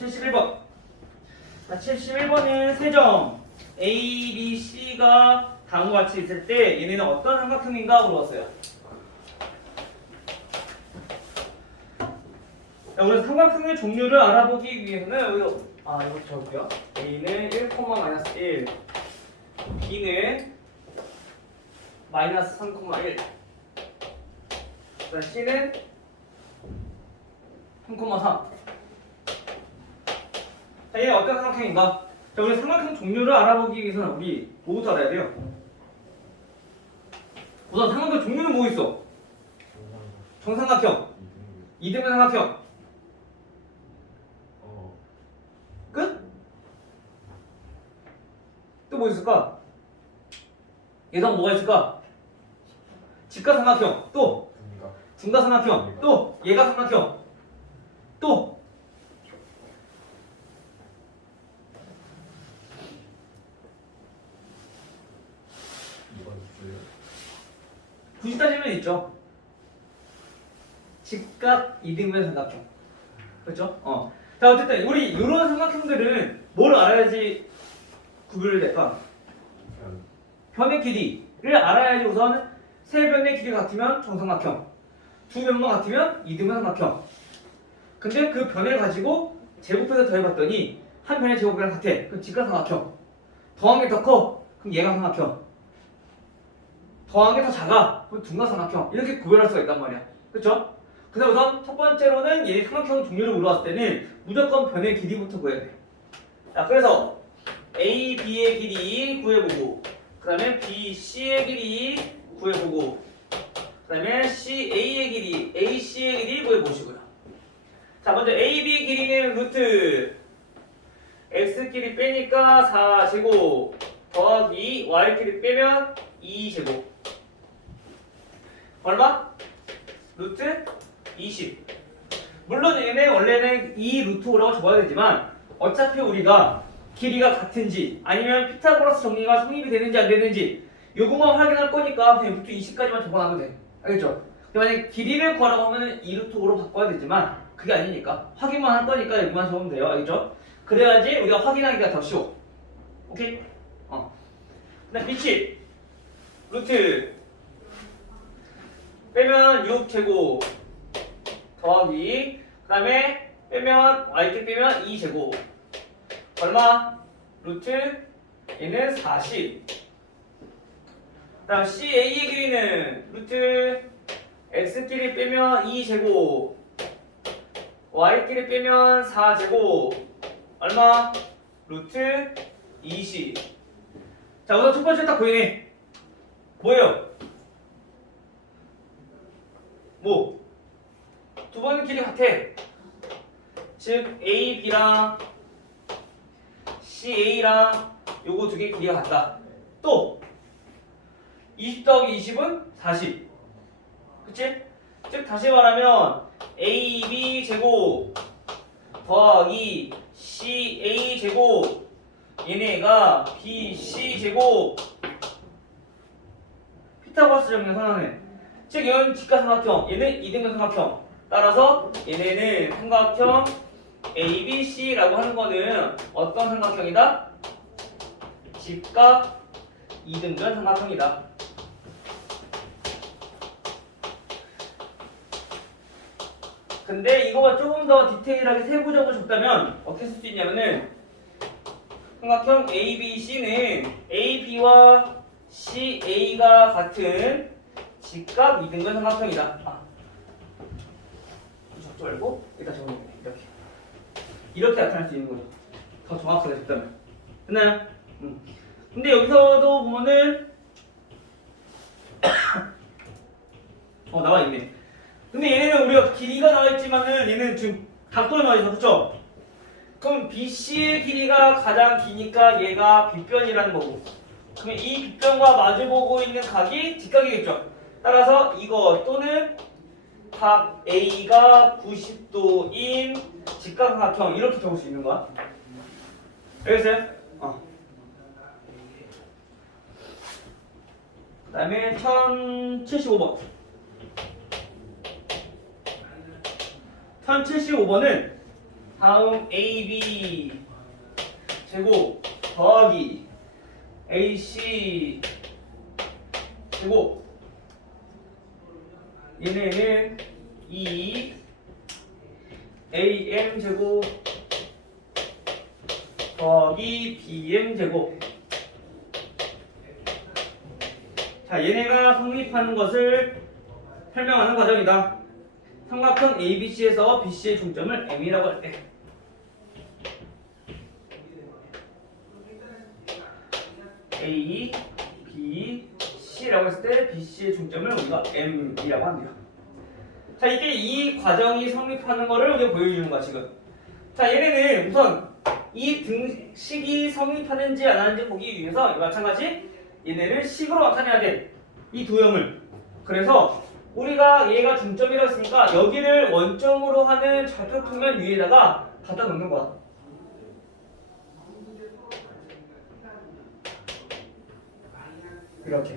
71번. 71번은 세점 A, B, C가 다음과 같이 있을 때 얘네는 어떤 삼각형인가 물어봤어요. 자, 우리 삼각형의 종류를 알아보기 위해서는 이거 적을게요. A는 1,-1, B는 -3,1, C는 3,3. 자, 얘는 어떤 삼각형인가? 자, 우리 삼각형 종류를 알아보기 위해서는 우리 뭐부터 알아야 돼요? 우선 삼각형 종류는 뭐 있어? 정삼각형, 이등변 삼각형. 끝? 또 뭐 있을까? 예상 뭐가 있을까? 직각삼각형. 또 중각삼각형. 또 예각삼각형. 또 굳이 따지면 있죠. 직각 이등변 삼각형. 그렇죠? 자, 어쨌든 우리 이런 삼각형들은 뭘 알아야지 구별을 될까? 변의 길이를 알아야지. 우선 세 변의 길이가 같으면 정삼각형, 두 변만 같으면 이등변 삼각형. 근데 그 변을 가지고 제곱해서 더해봤더니 한 변의 제곱이랑 같아. 그럼 직각삼각형. 더한 게 더 커. 그럼 예각삼각형. 더한 게 더 작아. 그럼 둔각삼각형. 이렇게 구별할 수가 있단 말이야. 그렇죠? 그래서 우선 첫 번째로는 얘 삼각형 종류를 물어봤을 때는 무조건 변의 길이부터 구해야 돼. 자, 그래서 A, B의 길이 구해보고, 그 다음에 B, C의 길이 구해보고, 그 다음에 C, A의 길이, A, C의 길이 구해보시고요. 자, 먼저 A, B 길이는 루트 X끼리 빼니까 4제곱 더하기 Y끼리 빼면 2제곱. 얼마? 루트 20. 물론 얘네 원래는 이 루트 5라고 적어야 되지만 어차피 우리가 길이가 같은지 아니면 피타고라스 정리가 성립이 되는지 안 되는지 요것만 확인할 거니까 그냥 루트 20까지만 적어놔도 돼. 알겠죠? 만약에 길이를 구하라고 하면 이 루트 5로 바꿔야 되지만 그게 아니니까 확인만 할 거니까 여기만 적으면 돼요. 알겠죠? 그래야지 우리가 확인하기가 더 쉬워. 오케이? 그다음 빛이 루트 빼면 6제곱 더하기 그 다음에 빼면 y끼리 빼면 2제곱 얼마? 루트 얘는 40. 그 다음 CA의 길이는 루트 x끼리 빼면 2제곱 y끼리 빼면 4제곱 얼마? 루트 20. 자, 우선 첫 번째 딱 보이네. 뭐예요? 뭐? 두 번 길이 같아. 즉 A, B랑 CA랑 요거 두 개 길이가 같다. 또 20 더하기 20은 40. 그치? 즉 다시 말하면 AB 제곱 더하기 CA 제곱 얘네가 BC 제곱 피타고라스 정리를 선언해. 즉 얘는 직각삼각형, 얘는 이등변 삼각형. 따라서 얘네는 삼각형 ABC라고 하는 거는 어떤 삼각형이다? 직각 이등변 삼각형이다. 근데 이거가 조금 더 디테일하게 세부적으로 적다면 어떻게 쓸 수 있냐면은 삼각형 ABC는 AB와 CA가 같은 직각 이등변 삼각형이다. 적지 말고 일단 적어놓네. 이렇게 나타날 수 있는 거죠. 더 정확하게 적다면. 됐나요? 근데 여기서도 보면은 나와 있네. 근데 얘네는 우리가 길이가 나와 있지만은 얘는 지금 각도로 나와 있어, 그렇죠? 그럼 BC의 길이가 가장 기니까 얘가 빗변이라는 거고. 그러면 이 빗변과 마주보고 있는 각이 직각이겠죠. 따라서 이거 또는 각 A가 90도인 직각삼각형 이렇게 적을 수 있는 거야. 알겠어요? 그 다음에 1075번. 1075번은 다음 AB 제곱 더하기 AC 제곱 얘네는 2 AM 제곱 더하기 BM 제곱. 자, 얘네가 성립하는 것을 설명하는 과정이다. 삼각형 ABC에서 BC의 중점을 M이라고 할 때 A, B, C라고 했을 때 BC의 중점을 우리가 M이라고 합니다. 자, 이게 이 과정이 성립하는 것을 우리가 보여주는 거야 지금. 자, 얘네는 우선 이 등식이 성립하는지 안 하는지 보기 위해서 마찬가지 얘네를 식으로 나타내야 돼. 이 도형을. 그래서 우리가 얘가 중점이라고 했으니까 여기를 원점으로 하는 좌표평면 위에다가 갖다 놓는 거야. 이렇게.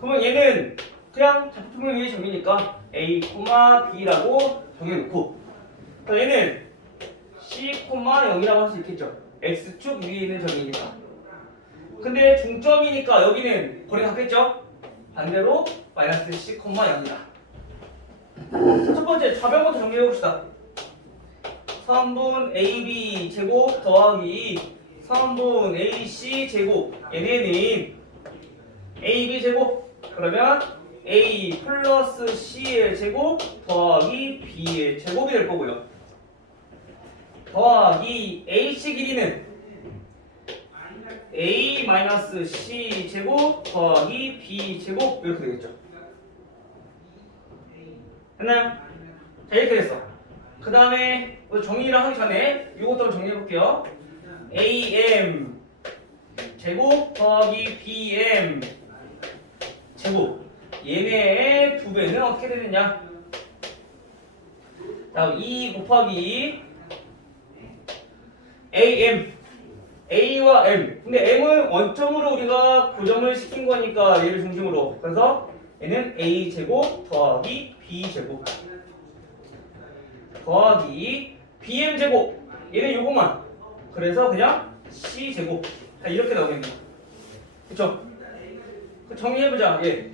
그러면 얘는 그냥 좌표평면 위에 점이니까 A, B라고 정해놓고, 얘는 C, 0이라고 할 수 있겠죠. X축 위에 있는 점이니까. 근데 중점이니까 여기는 거리가 같겠죠? 반대로 마이너스 C, 0이다. 첫 번째 좌변부터 정리해봅시다. 3분 AB 제곱 더하기 3분 AC 제곱. 얘네는 AB 제곱. 그러면 A 플러스 C의 제곱 더하기 B의 제곱이 될 거고요. 더하기 AC 길이는 A 마이너스 C 제곱 더하기 B 제곱 이렇게 되겠죠. 됐나요? 자, 이렇게 됐어. 그 다음에 정리를 하기 전에 이것도 정리해 볼게요. AM 제곱 더하기 BM 제곱. 얘네의 두 배는 어떻게 되느냐? 자, 2 곱하기 AM A와 M. 근데 M은 원점으로 우리가 고정을 시킨 거니까 얘를 중심으로. 그래서 얘는 A 제곱 더하기 B 제곱 더하기 BM 제곱. 얘는 요거만. 그래서 그냥 C 제곱. 자, 이렇게 나오겠네요. 그쵸? 정리해보자. 예.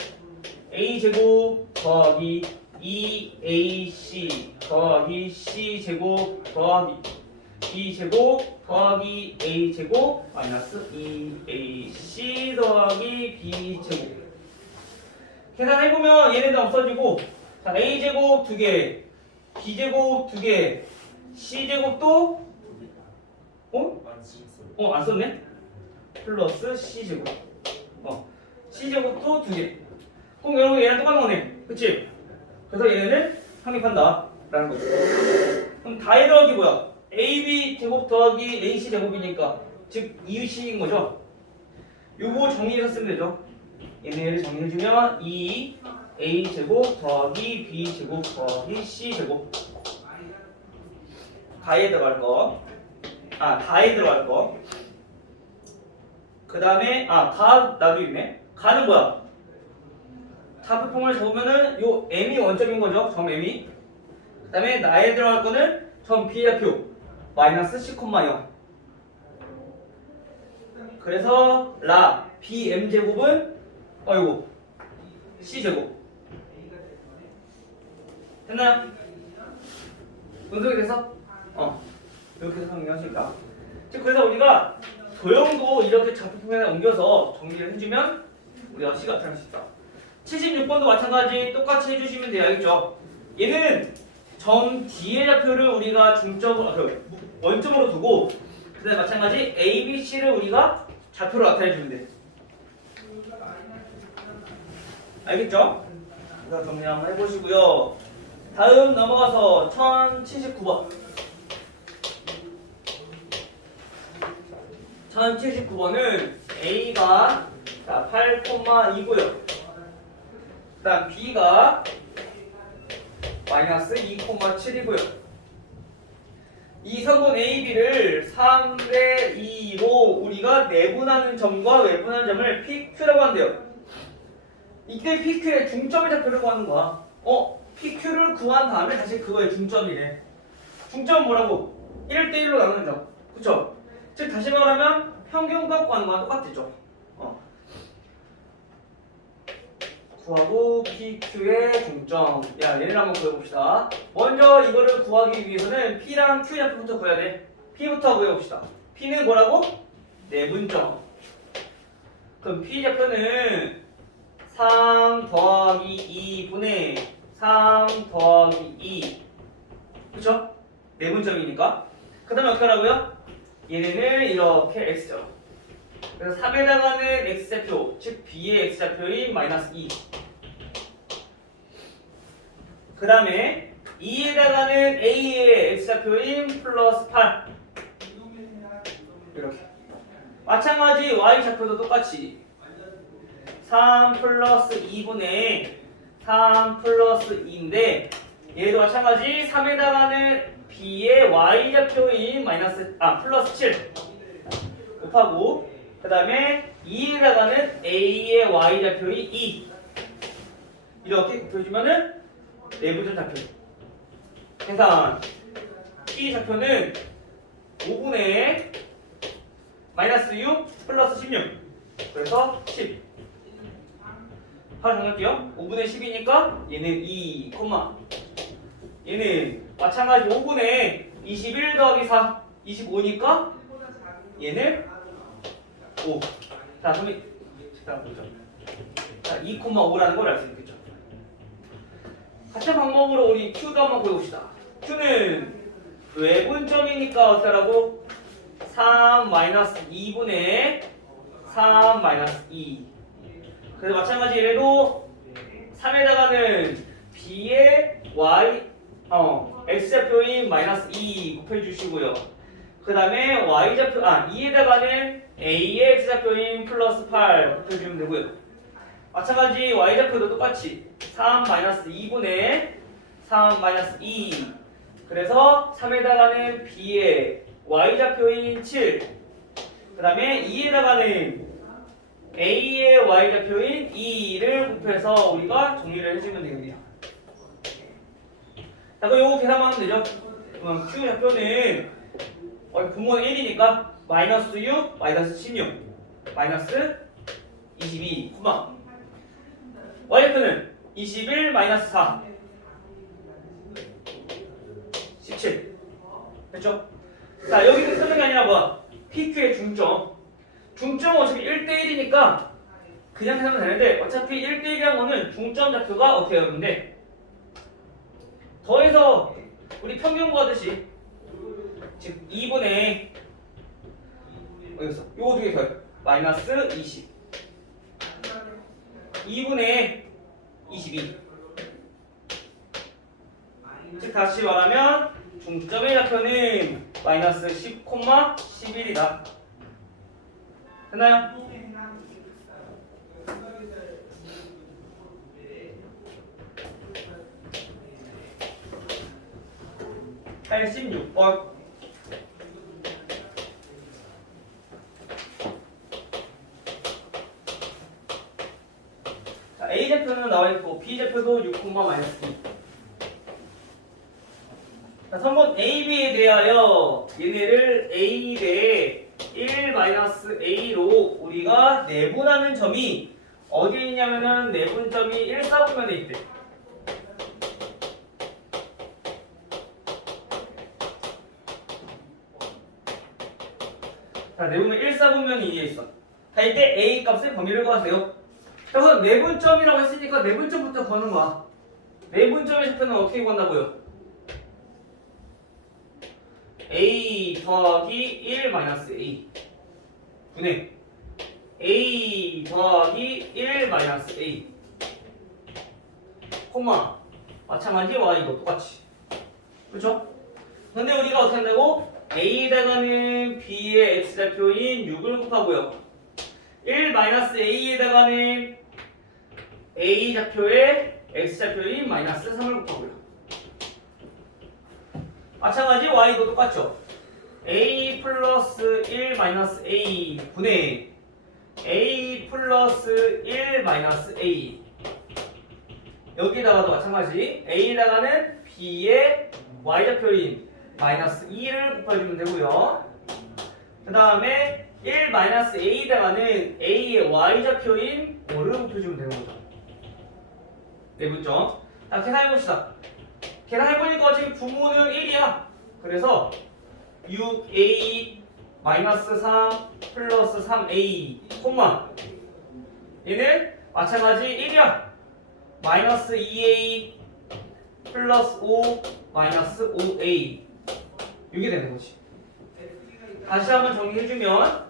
A 제곱 더하기 2AC 더하기 C 제곱 더하기 B 제곱 더하기 A 제곱 마이너스 2AC 더하기 B 제곱. 계산해보면 얘네들 없어지고, 자, A 제곱 2개, B 제곱 2개, C 제곱도 안 썼네? 플러스 C 제곱. C 제곱도 2개. 그럼 여러분 얘랑 똑같은 거네. 그치? 그래서 얘네는 성립한다 라는 거죠. 그럼 다의 더하기 뭐야? AB 제곱 더하기 AC 제곱이니까 즉 이유식인 거죠. 요거 정리해서 쓰면 되죠. 얘네를 정리해주면 2A 제곱 더하기 B 제곱 더하기 C 제곱. 가에 들어갈 거. 가에 들어갈 거. 그 다음에 가 나도 있네. 가는 뭐야? 좌표평을 잡으면은 요 M이 원점인 거죠. 점 M이. 그 다음에 나에 들어갈 거는 점 B의 좌표 마이너스 C, 0. 그래서 라 BM 제곱은 이거 C 제곱. 됐나요? 분석이 돼서? 이렇게 해서 정리하십니다. 즉 그래서 우리가 도형도 이렇게 좌표평면에 옮겨서 정리를 해주면 우리가 C가 나타날 수 있다. 76번도 마찬가지 똑같이 해주시면 돼요. 알겠죠? 얘는 점 D의 좌표를 우리가 중점으로 원점으로 두고, 그 다음에 마찬가지 A, B, C를 우리가 좌표로 나타내주면 돼. 알겠죠? 그래서 정리 한번 해보시고요. 다음 넘어가서 1079번. 1079번은 A가 8,2고요. 그 다음 B가 마이너스 2,7이고요. 이 성분 AB를 3대 2로 우리가 내분하는 점과 외분하는 점을 PQ라고 한대요. 이때 PQ의 중점을 잡으려고 하는 거야. PQ를 구한 다음에 다시 그거의 중점이래. 중점은 뭐라고? 1대1로 나눈다고. 그쵸? 즉 다시 말하면 평균값 구하는 거랑 똑같겠죠. 구하고 PQ의 중점. 야, 얘를 한번 구해봅시다. 먼저 이거를 구하기 위해서는 P랑 Q 좌표부터 구해야 돼. P부터 구해봅시다. P는 뭐라고? 내분점. 그럼 P 좌표는 3 더하기 2분의 3 더하기 2. 그쵸? 내분점이니까. 그 다음에 어떻게 하라고요? 얘네를 이렇게 X죠. 그래서 3에다가는 X좌표, 즉 B의 X좌표인 마이너스 2. 그 다음에 2에다가는 A의 X좌표인 플러스 8. 이렇게. 마찬가지 Y좌표도 똑같이 3 플러스 2분의 3 플러스 2인데 얘도 마찬가지 3에다가는 B의 Y좌표인 플러스 7 곱하고 그 다음에 2에다가는 A의 Y좌표인 2 이렇게 곱해주면은 내분점 좌표 계산 P 좌표는 5분의 마이너스 6 플러스 16 그래서 10 바로 정할게요. 5분의 10이니까 얘는 2, 얘는 마찬가지 5분의 21 더하기 4 25니까 얘는 5. 자, 그럼 일단 보죠. 자, 2,5라는 걸 알 수 있겠죠. 같은 방법으로 우리 Q도 한번 보여봅시다. Q는 외분점이니까 어떻게 하라고? 3 2분의 3 2. 그래서 마찬가지 얘도 3에다가는 B의 X좌표인 마이너스 2 곱해주시고요. 그 다음에 Y좌표, 2에다가는 A의 X좌표인 플러스 8 곱해주면 되고요. 마찬가지 Y좌표도 똑같이 3 2분의 3 2. 그래서 3에다가는 B의 Y좌표인 7. 그 다음에 2에다가는 A의 Y좌표인 2를 곱해서 우리가 정리를 해주면 되겠네요. 자, 그럼 요거 계산만 하면 되죠. 그럼 Q 좌표는 분모는 1이니까 마이너스 6, 마이너스 16, 마이너스 22, Y좌표는 21, 마이너스 4, 17. 됐죠? 자, 여기서 쓰는 게 아니라 뭐야? PQ의 중점. 중점은 어차피 1대1이니까 그냥 해석하면 되는데 어차피 1대1이라는 거는 중점 좌표가 어떻게 되는데 더해서 우리 평균 구하듯이 즉 2분의 어디서 요거 두 개 더해 마이너스 20 2분의 22 즉 다시 말하면 중점의 좌표는 마이너스 10, 11이다. 됐나요? 86번. 자, A좌표는 나와있고 B좌표도 6, 마이너스 2. 자, 선본 AB에 대하여 얘네를 A 대 1 마이너스 A로 우리가 내분하는 점이 어디에 있냐면은 내분점이 1사분면에 있대. 자, 내분은 1사분면이 이에 있어. 자, 이때 A 값의 범위를 구하세요. 그래서 내분점이라고 했으니까 내분점부터 구하는 거야. 내분점의 좌표는 어떻게 구한다고요? A 더하기 1 마이너스 A 분의 A 더하기 1 마이너스 A 마찬가지 Y도 똑같이. 그렇죠? 근데 우리가 어떻게 한다고? A에다가는 B의 X좌표인 6을 곱하고요 1 마이너스 A에다가는 A좌표의 X좌표인 마이너스 3을 곱하고요 마찬가지 Y도 똑같죠? A 플러스 1 마이너스 A 분의 A 플러스 1 마이너스 A 여기다가도 마찬가지 A에다가는 B의 Y좌표인 마이너스 2를 곱해주면 되고요. 그 다음에 1 마이너스 a에다가는 a의 y좌표인 5를 곱해주면 되는 거죠. 네, 묻죠? 자, 계산해봅시다. 계산해보니까 지금 분모는 1이야. 그래서 6a 마이너스 3 플러스 3a 콤마 얘는 마찬가지 1이야. 마이너스 2a 플러스 5 마이너스 5a 이게 되는 거지. 다시 한번 정리해주면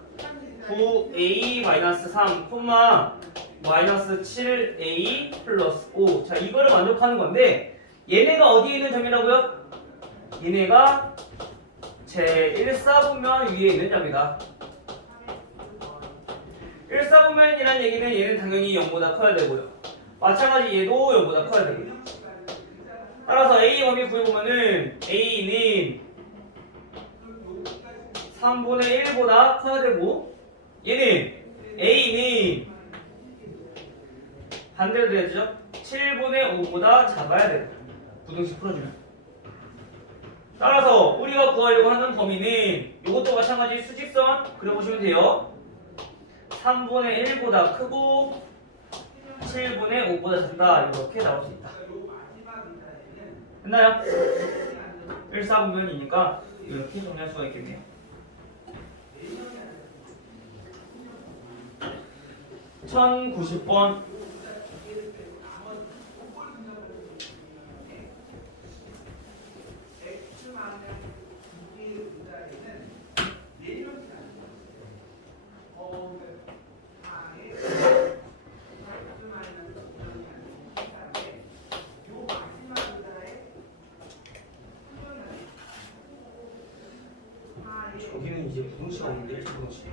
9a 마이너스 3 콤마 마이너스 7a 플러스 5. 자, 이거를 만족하는 건데 얘네가 어디에 있는 점이라고요? 얘네가 제 1사분면 위에 있는 점이다. 1사분면이라는 얘기는 얘는 당연히 0보다 커야 되고요. 마찬가지 얘도 0보다 커야 되고요. 따라서 a 범위 구해보면은 a는 3분의 1보다 커야 되고 얘는 a는 반대로 되죠. 7분의 5보다 작아야 돼요. 부등식 풀어주면. 따라서 우리가 구하려고 하는 범위는 이것도 마찬가지 수직선 그려보시면 돼요. 3분의 1보다 크고 7분의 5보다 작다. 이렇게 나올 수 있다. 됐나요? 1사분면이니까 이렇게 정리할 수가 있겠네요. (1090번) 여기는 이제 부등식 없는데 일치 부등식.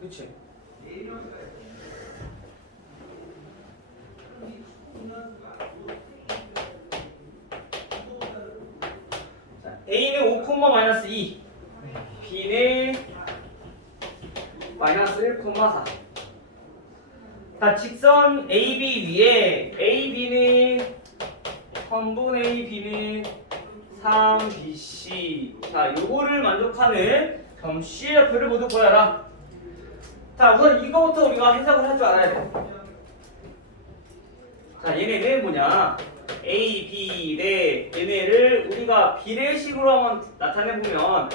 그치? 자, A는 5, 마이너스 2 B는 마이너스 1, 4 자, 직선 AB 위에 AB는 3분의 A, B는 3BC 자, 요거를 만족하는 점 C의 좌표를 모두 구해라. 자, 우선 이거부터 우리가 해석을 할 줄 알아야 돼. 자, 얘네는 뭐냐? A, B, 래 얘네를 우리가 비례식으로 한번 나타내보면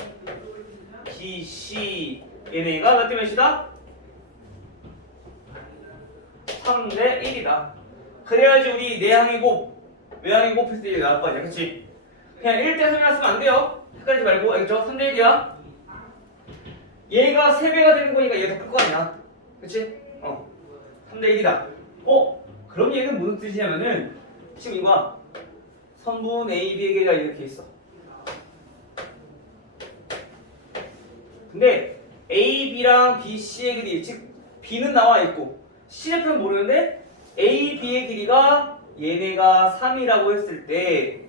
B, C 얘네가 몇 대 몇이다? 3대 1이다. 그래야지 우리 내항의 곱, 외항의 곱 했을 때 나올 거 아니야, 그치? 그냥 1대 3이라 쓰면 안 돼요. 헷갈리지 말고, 알겠죠? 3대 1이야. 얘가 3배가 되는 거니까 얘가 더 클 거 아니야. 그치? 3대 1이다. 그럼 얘는 무슨 뜻이냐면은, 지금 이거 선분 AB의 길이가 이렇게 있어. 근데 AB랑 BC의 길이, 즉 B는 나와 있고 C좌표는 모르는데 AB의 길이가 얘네가 3이라고 했을 때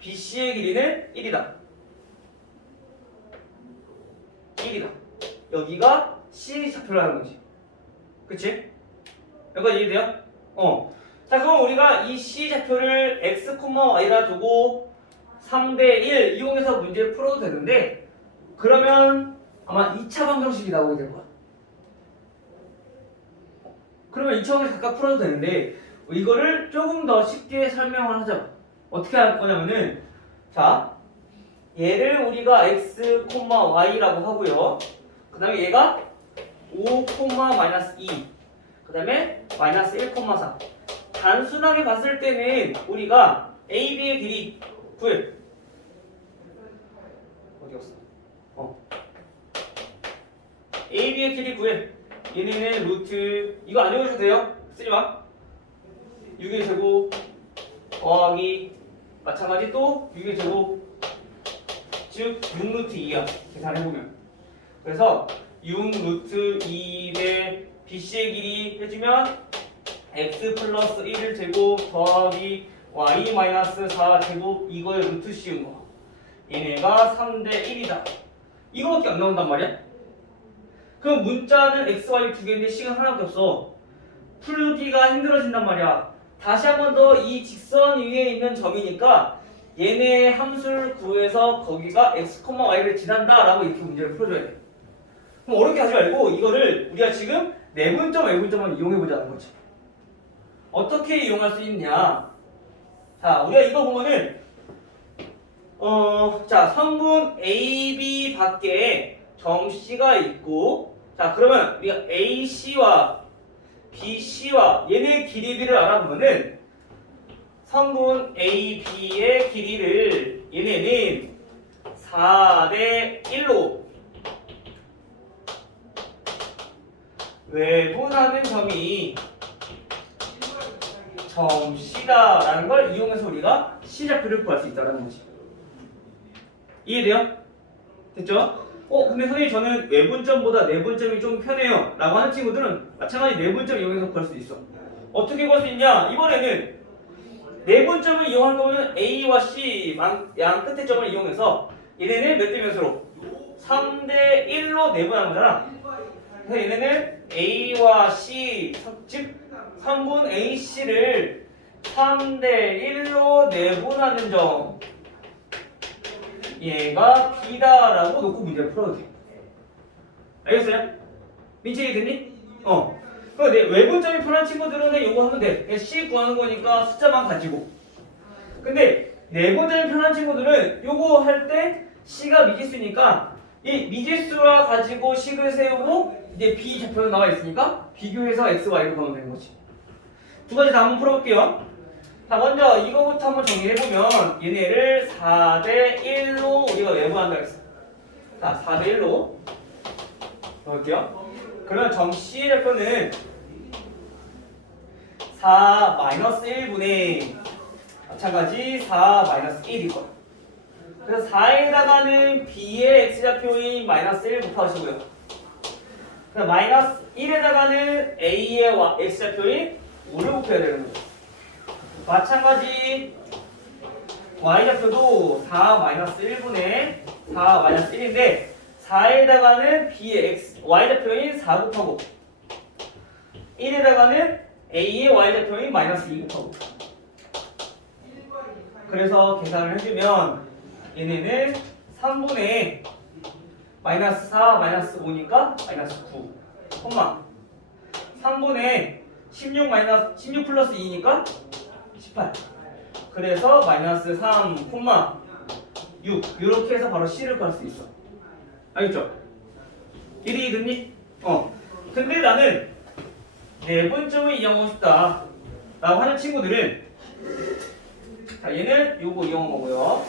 BC의 길이는 1이다. 1이다. 여기가 C 좌표라는 거지. 그치? 여기까지 이해돼요? 자, 그럼 우리가 이 C 좌표를 x, y라 두고 3대 1 이용해서 문제 풀어도 되는데 그러면 아마 2차 방정식이 나오게 될 거야. 그러면 2차 방정식 각각 풀어도 되는데 이거를 조금 더 쉽게 설명을 하자. 어떻게 할 거냐면은 자, 얘를 우리가 x, y라고 하고요. 그 다음에 얘가 5, 마이너스 2 그 다음에 마이너스 1, 4 단순하게 봤을 때는 우리가 AB의 길이 구해. 어디 갔어? AB의 길이 구해. 얘네는 루트 이거 안 외우셔도 돼요. 쓰지마. 6의 제곱 더하기 마찬가지 또 6의 제곱 즉 6루트 2야. 계산해보면 그래서 6루트 2의 BC의 길이 해주면 x 플러스 1 제곱 더하기 y 마이너스 4 제곱 이거의 루트 씌운 거. 얘네가 3대 1이다. 이거밖에 안 나온단 말이야? 그럼 문자는 x, y 두 개인데 시간 하나밖에 없어. 풀기가 힘들어진단 말이야. 다시 한 번 더 이 직선 위에 있는 점이니까 얘네 함수를 구해서 거기가 x, y를 지난다 라고 이렇게 문제를 풀어줘야 돼. 그럼 어렵게 하지 말고 이거를 우리가 지금 내분점, 외분점을 이용해보자는 거지. 어떻게 이용할 수 있냐. 자, 우리가 이거 보면은 자, 성분 AB 밖에 정C가 있고, 자, 그러면 우리가 AC와 BC와 얘네 길이를 알아보면은 성분 AB의 길이를 얘네는 4대 1로 외분하는 점이 정C다라는 걸 이용해서 우리가 C좌표를 구할 수 있다는 거지. 이해돼요? 됐죠? 근데 선생님 저는 외분점보다 내분점이 좀 편해요 라고 하는 친구들은 마찬가지 내분점 이용해서 구할 수 있어. 어떻게 구할 수 있냐? 이번에는 내분점을 이용할 거면 A와 C 양 끝의 점을 이용해서 얘네는 몇 대 몇으로? 3대 1로 내분하는 거잖아. 그래서 얘네는 A와 C, 즉 성분 AC를 3대 1로 내분하는 점, 얘가 B다라고 놓고 문제를 풀어도 돼. 알겠어요? 민채 이해됐니? 근데 외분점이 편한 친구들은 이거 하면 돼. 그냥 C 구하는 거니까 숫자만 가지고. 근데 내분점이 편한 친구들은 이거 할 때 C가 미지수니까 이 미지수와 가지고 식을 세우고 이제 B 좌표가 나와 있으니까 비교해서 X, Y를 구하면 되는 거지. 두 가지 다 한번 풀어볼게요. 자, 먼저 이거부터 한번 정리해보면 얘네를 4대 1로 우리가 외분한다 했어. 자, 4대 1로 넣을게요. 그러면 점 C의 좌표는 4-1분의 마찬가지 4-1일 거야. 그래서 4에다가는 B의 X좌표인 -1 곱하시고요. 그래서 -1에다가는 A의 X좌표인 5를 곱해야 되는 거죠. 마찬가지 y좌표도 4-1분의 4-1인데 4에다가는 b의 y좌표인 4 곱하고 1에다가는 a의 y좌표인 -2 곱하고. 그래서 계산을 해주면 얘네는 3분의 -4 -5니까 -9 콤마 3분의 16 플러스 2니까 18. 그래서 -3, 6 이렇게 해서 바로 C를 구할 수 있어. 알겠죠? 일이 듣니? 근데 나는 내분점을 이용하고 싶다 라고 하는 친구들은 자, 얘는 요거 이용한 거고요.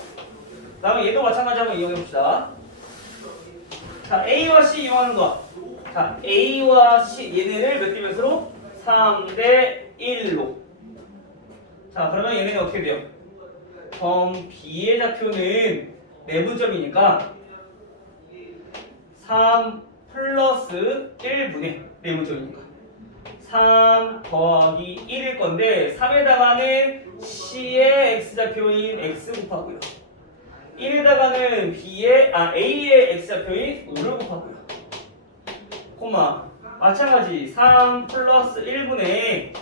그 다음에 얘도 마찬가지 한번 이용해 봅시다. 자, A와 C 이용하는 거. 자, A와 C 얘네를 몇 대 몇으로? 3대 1로. 자, 그러면 얘네는 어떻게 돼요? 점 B의 좌표는 내분점이니까 3 플러스 1분의 내분점이니까 3 더하기 1일 건데 3에다가는 C의 X좌표인 X 곱하고요. 1에다가는 A의 X좌표인 5를 곱하고요. 콤마 마찬가지 3 플러스 1분의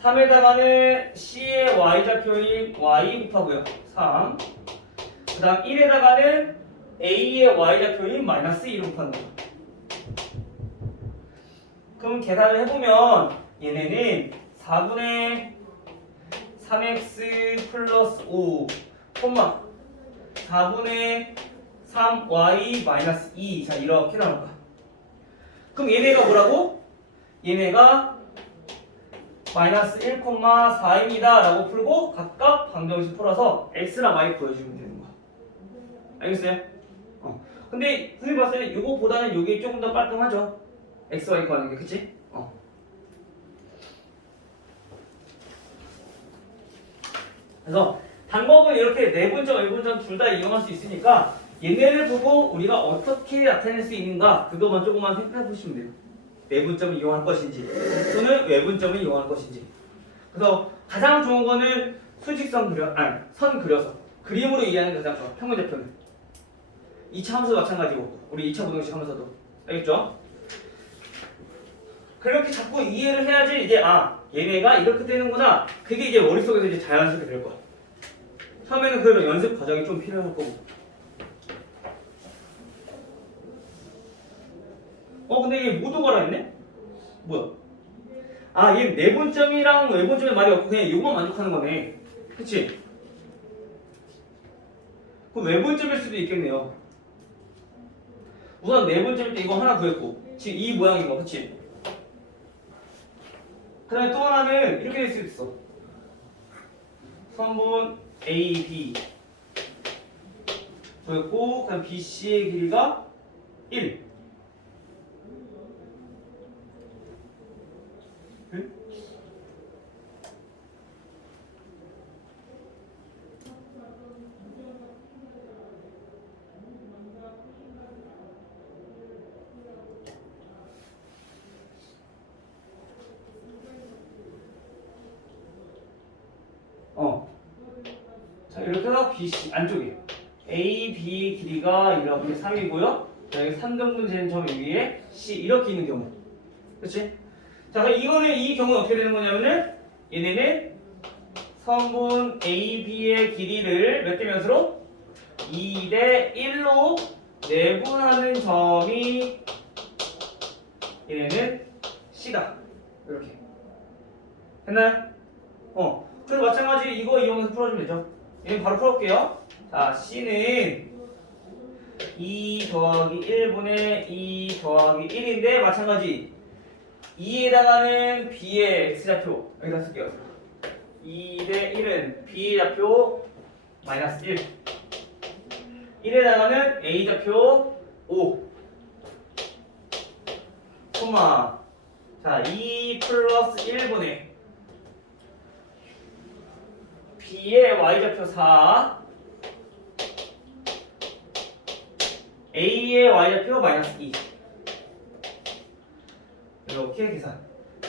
3에다가는 C의 Y좌표인 Y 곱하고요. 3. 그 다음 1에다가는 A의 Y좌표인 -2를 곱하는 거예요. 그럼 계산을 해보면 얘네는 4분의 3x 플러스 5 콤마 4분의 3y 마이너스 2. 자, 이렇게 나올 거야. 그럼 얘네가 뭐라고? 얘네가 -1,4입니다 라고 풀고 각각 방정식 풀어서 x랑 y 보여주면 되는 거야. 알겠어요? 근데 선생님 봤을 때 이거보다는 이게 조금 더 깔끔하죠? x, y 구하는 게, 그치? 그래서 방법은 이렇게 내분점, 외분점 둘 다 이용할 수 있으니까 얘네를 보고 우리가 어떻게 나타낼 수 있는가 그거만 조금만 생각해 보시면 돼요. 내분점을 이용할 것인지 또는 외분점을 이용할 것인지. 그래서 가장 좋은 거는 수직선 선 그려서 그림으로 이해하는 게 가장 좋아. 평면좌표는 2차 함수 마찬가지고 우리 2차 부등식 하면서도. 알겠죠? 그렇게 자꾸 이해를 해야지 이제 얘네가 이렇게 되는구나. 그게 이제 머릿속에서 이제 자연스럽게 될 거야. 처음에는 그런 연습 과정이 좀 필요할 거고. 근데 이게 모두가라 했네? 뭐야? 아, 얘 내분점이랑 외분점의 말이 없고 그냥 이것만 만족하는 거네. 그치? 그럼 외분점일 수도 있겠네요. 우선 내분점일 때 이거 하나 구했고 지금 이 모양인 거, 그치? 그 다음에 또 하나는 이렇게 될 수도 있어. 선분 A, B 구했고 그 다음 BC의 길이가 1. 응? 자, 이렇게 해서 BC 안쪽에 A, B 길이가 이렇게 3이고요. 여기 3등분 되는 점 위에 C 이렇게 있는 경우. 그렇지? 자, 그럼 이거는 이 경우는 어떻게 되는 거냐면은 얘네는 선분 A, B의 길이를 몇 대 몇으로? 2대 1로 내분하는 점이 얘네는 C다. 이렇게. 됐나요? 그래서 마찬가지 이거 이용해서 풀어주면 되죠. 얘는 바로 풀어볼게요. 자, C는 2 더하기 1분의 2 더하기 1인데 마찬가지 2에다가는 B의 X좌표 여기다 쓸게요. 2대 1은 B의 좌표 마이너스 1 1에다가는 A좌표 5 콤마 자, 2 플러스 1분의 B의 Y좌표 4 A의 Y좌표 마이너스 2 이렇게 계산.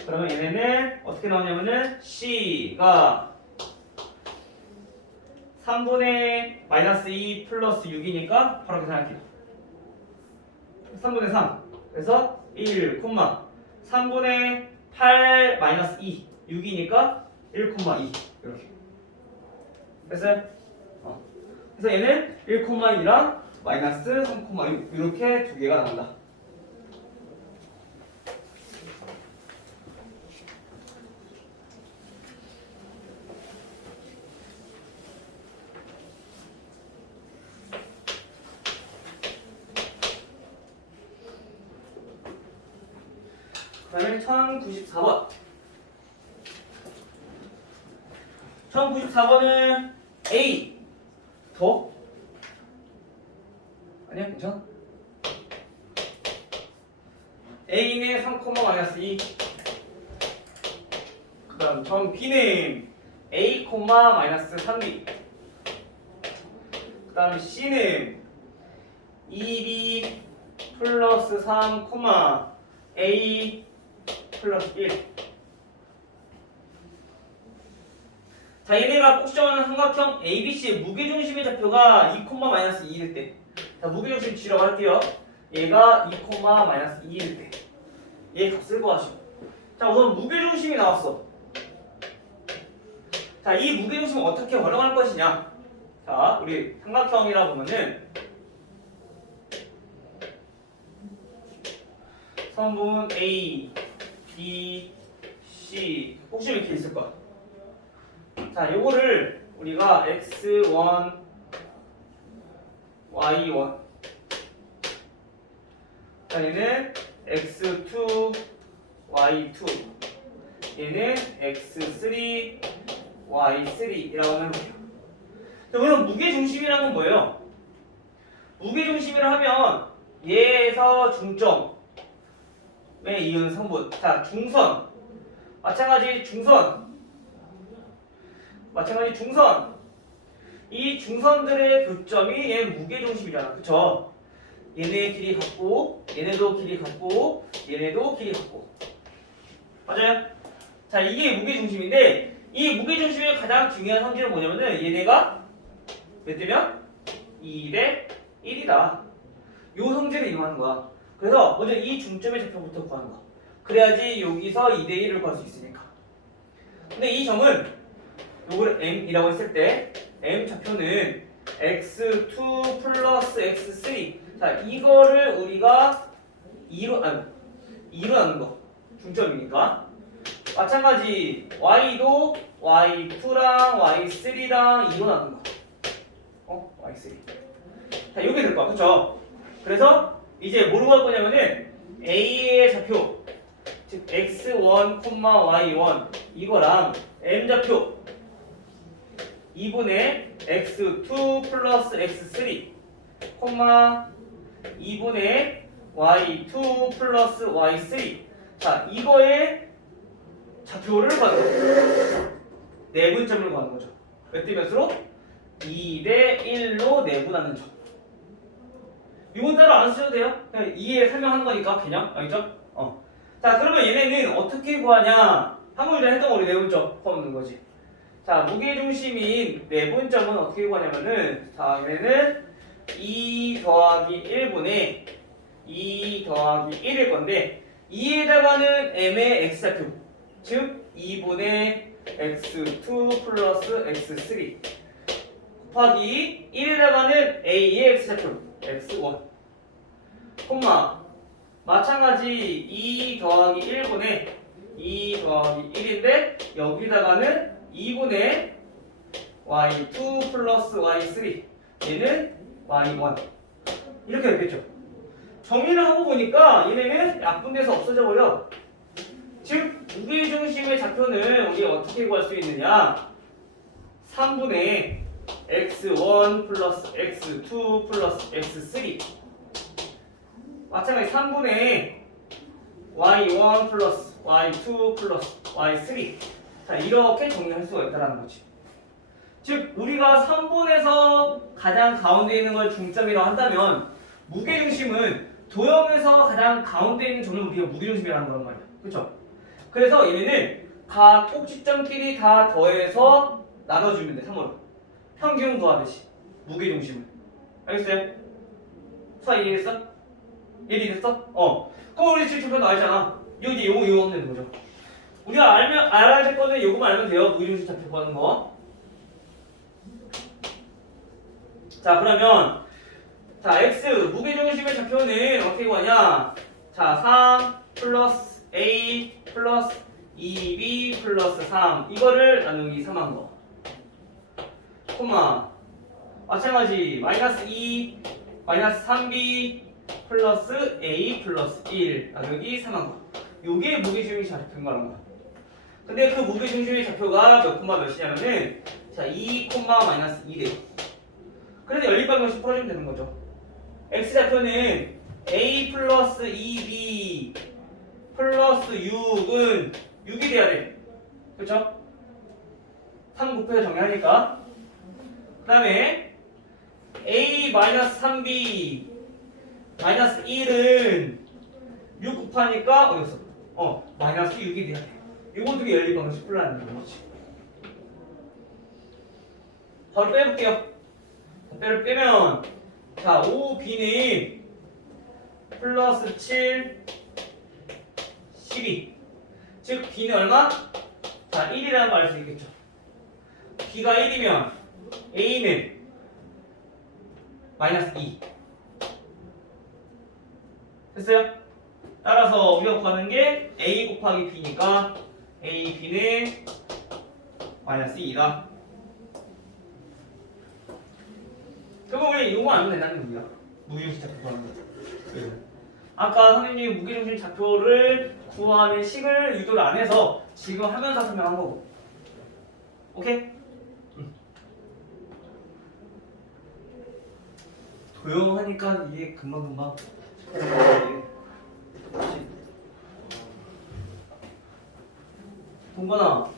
그러면 얘네는 어떻게 나오냐면은 C가 3분의 마이너스 2 플러스 6이니까 바로 계산할게요. 3분의 3 그래서 1, 3분의 8 마이너스 2 6이니까 1, 2 이렇게 됐어요? 그래서 얘는 1,2랑 마이너스 3,6 이렇게 두 개가 나온다. 그 다음에 1094번 1094번은 A 더? 아니야 괜찮아? A는 3, 마이너스 2 그 다음 점 B는 A, 마이너스 3B 그 다음 C는 2B 플러스 3, A 플러스 1 자, 얘네가 꼭 시험하는 삼각형 ABC의 무게중심의 좌표가 2, 마이너스 2일 때 자, 무게중심 G라고 할게요. 얘가 2, 마이너스 2일 때 얘 값 쓸 거 하시고 자, 우선 무게중심이 나왔어. 자, 이 무게중심을 어떻게 활용할 것이냐 자, 우리 삼각형이라 보면은 선분 A, B, C 혹시 이렇게 있을 거야. 자, 요거를 우리가 x1, y1 자, 얘는 x2, y2 얘는 x3, y3이라고 하면 돼요. 자, 그럼 무게중심이란 건 뭐예요? 무게중심이라 하면 얘에서 중점에 이은 성분 자, 중선 마찬가지 중선 이 중선들의 교점이 얘 무게중심이잖아. 그쵸? 얘네 길이 같고 얘네도 길이 같고 얘네도 길이 같고 맞아요? 자, 이게 무게중심인데 이 무게중심의 가장 중요한 성질은 뭐냐면은 얘네가 몇 대면? 2대 1이다. 요 성질을 이용하는 거야. 그래서 먼저 이 중점의 좌표부터 구하는 거야. 그래야지 여기서 2대 1을 구할 수 있으니까. 근데 이 점은 요거를 M이라고 했을 때 M 좌표는 x2 플러스 x3. 자, 이거를 우리가 2로 나눈 거. 중점이니까. 마찬가지 y도 y2랑 y3랑 2로 나눈 거. y3. 자, 이게 될 거야. 그쵸? 그래서 이제 뭐로 갈 거냐면은 A의 좌표, 즉 x1, y1 이거랑 M 좌표 2분의 x2 플러스 x3, 2분의 y2 플러스 y3. 자, 이거의 좌표를 구하는 거죠. 내분점을 구하는 거죠. 몇 대 몇으로? 2대 1로 내분하는 점. 이건 따로 안 쓰셔도 돼요. 그냥 이해 설명하는 거니까 그냥 알겠죠? 자, 그러면 얘네는 어떻게 구하냐? 방금 전에 했던 거 우리 내분점 구하는 거지. 자, 무게중심인 내분점은 어떻게 구하냐면은, 자, 얘네는 2 더하기 1분의 2 더하기 1일 건데 2에다가는 m의 x좌표, 즉 2분의 x2 플러스 x3 곱하기 1에다가는 a의 x좌표 x1, 마찬가지 2 더하기 1분의 2 더하기 1인데 여기다가는 2분의 y2 플러스 y3, 얘는 y1. 이렇게 됐겠죠. 정리를 하고 보니까 얘네는 약분돼서 없어져 버려. 즉 무게중심의 좌표는 우리가 어떻게 구할 수 있느냐? 3분의 x1 플러스 x2 플러스 x3, 마찬가지 3분의 y1 플러스 y2 플러스 y3. 자, 이렇게 정리할 수가 있다는 거지. 즉 우리가 3분에서 가장 가운데 있는 걸 중점이라고 한다면 무게중심은 도형에서 가장 가운데 있는 점을 우리가 무게중심이라는 거란 말이야. 그렇죠? 그래서 얘네는 각 꼭지점끼리 다 더해서 나눠주면 돼. 3으로 평균 구하듯이 무게중심을. 알겠어요? 수아 이해했어? 이해됐어? 그럼 우리 지금 좌표 나와있잖아. 여기 요거 하면 되는 거죠. 우리가 알아야 될 거는 요거만 알면 돼요. 무게중심 좌표 구하는 거. 자, 그러면 자, x 무게중심의 좌표는 어떻게 구하냐? 자, 3 플러스 a 플러스 2b 플러스 3 이거를 나누기 3한 거. 마찬가지 마이너스 2 마이너스 3b 플러스 a 플러스 1 나누기 3한 거. 요게 무게중심의 좌표인 거란 거야. 근데 그 무게중심의 좌표가 몇 콤마 몇이냐면은 자, 2 콤마 마이너스 2래요. 그래서 연립방정식 풀어주면 되는 거죠. x좌표는 a 플러스 2b 플러스 6은 6이 돼야 돼. 그렇죠? 3 곱해서 정리하니까. 그 다음에 a 마이너스 3b 마이너스 1은 6 곱하니까 어디였어? 마이너스 6이 돼야 돼. 이거 두 개 연립방정식 풀어라는 거지. 바로 빼볼게요. 빼를 빼면 자, 5b는 플러스 7 12. 즉 b는 얼마? 자, 1이라는 걸 알 수 있겠죠. b가 1이면 a는 마이너스 2. 됐어요? 따라서 우리가 구하는 게 a 곱하기 b니까 a, b는 마이너스 2다. 그럼 우리 이거 알면 된다는 거야. 무게중심 좌표 구하는 거. 아까 선생님이 무게중심 좌표를 구하는 식을 유도를 안 해서 지금 하면서 설명한 거고. 오케이? 조용하니까 이게 금방금방. 동건아,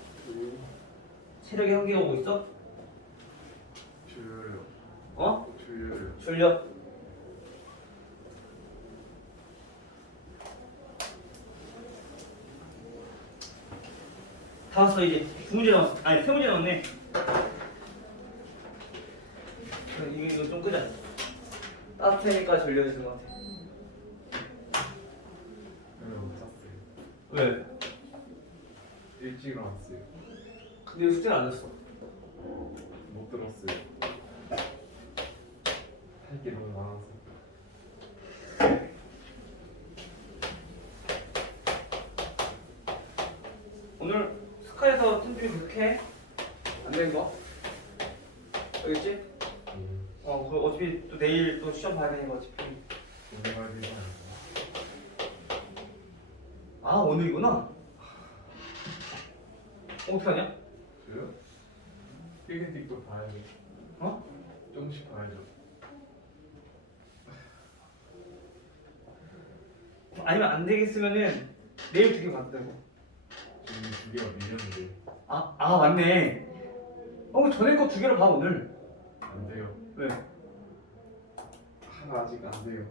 체력이 한계가 오고 있어? 졸려요. 졸려? 다 왔어 이제. 두 문제 남았어. 아니, 세 문제 남았네. 이거 좀 끄자. 따뜻하니까 졸려지는 것 같아. 못 잤어요. 왜? 일찍 일어났어요. 근데 숙제를 안 했어. 못 못 들었어요. 할 게 너무 많아서. 오늘 스카이에서 틈틈이 계속해. 안 되는 거. 알겠지? 그 어차피 또 내일 또 시험 봐야 되는 거 어차피. 오늘 가야 되지 않을까? 아 오늘이구나. 어떻게 하냐? 저요? 필기틱도 봐야죠. 어? 조금씩 봐야죠. 아니면 안 되겠으면은 내일 2개 가도 되고. 지금 2개가 밀렸는데 아 맞네. 전에 거 2개를 봐 오늘. 안 돼요. 왜? 하나 아직 안 돼요.